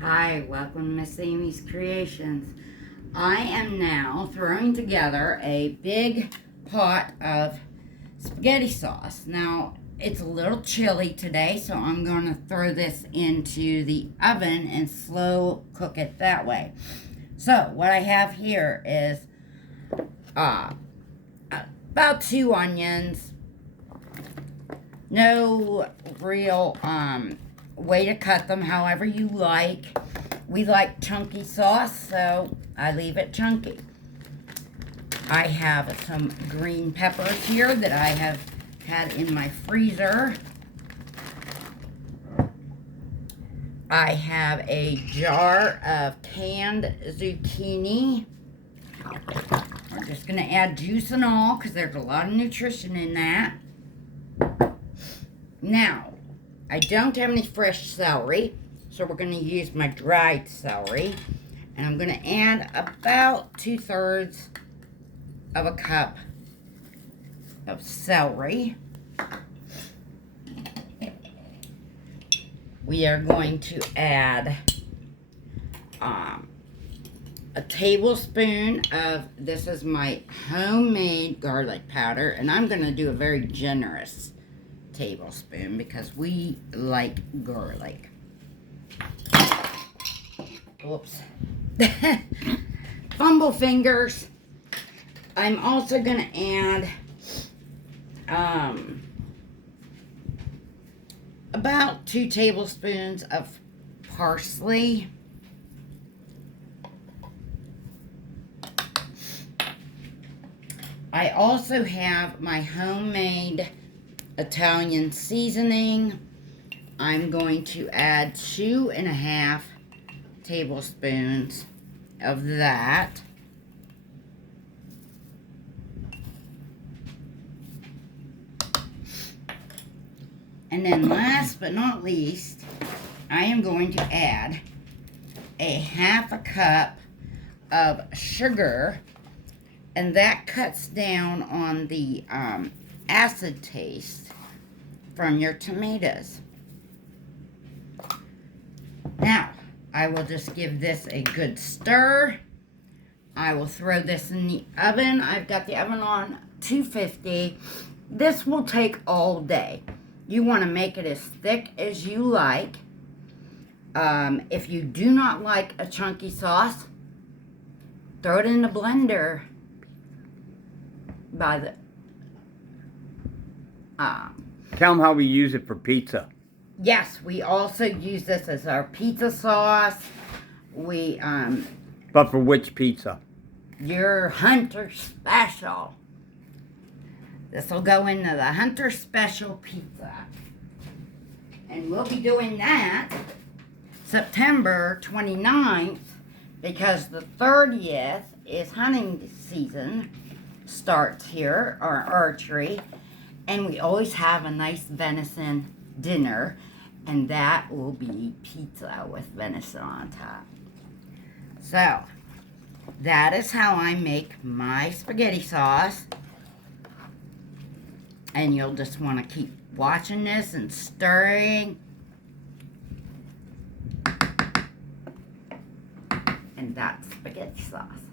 Hi, welcome to Miss Amy's Creations. I am now throwing together a big pot of spaghetti sauce. Now, it's a little chilly today, so I'm going to throw this into the oven and slow cook it that way. So, what I have here is about 2 onions. No real way to cut them however you like. We like chunky sauce, so I leave it chunky. I have some green peppers here that I have had in my freezer. I have a jar of canned zucchini. We're just going to add juice and all because there's a lot of nutrition in that. Now, I don't have any fresh celery, so we're going to use my dried celery. And I'm going to add about 2/3 of a cup of celery. We are going to add a tablespoon of, this is my homemade garlic powder, and I'm going to do a very generous tablespoon because we like garlic. Oops. Fumble fingers. I'm also going to add about 2 tablespoons of parsley. I also have my homemade Italian seasoning. I'm going to add 2.5 tablespoons of that. And then last but not least, I am going to add a 1/2 cup of sugar, and that cuts down on the acid taste from your tomatoes. Now, I will just give this a good stir. I will throw this in the oven. I've got the oven on 250. This will take all day. You want to make it as thick as you like. If you do not like a chunky sauce, throw it in the blender by the Tell them how we use it for pizza. yes, we also use this as our pizza sauce. We But for which pizza? your Hunter Special. This will go into the Hunter Special pizza. And we'll be doing that September 29th because the 30th is hunting season starts here, our archery. And we always have a nice venison dinner, and that will be pizza with venison on top. So, that is how I make my spaghetti sauce. And you'll just want to keep watching this and stirring. And that's spaghetti sauce.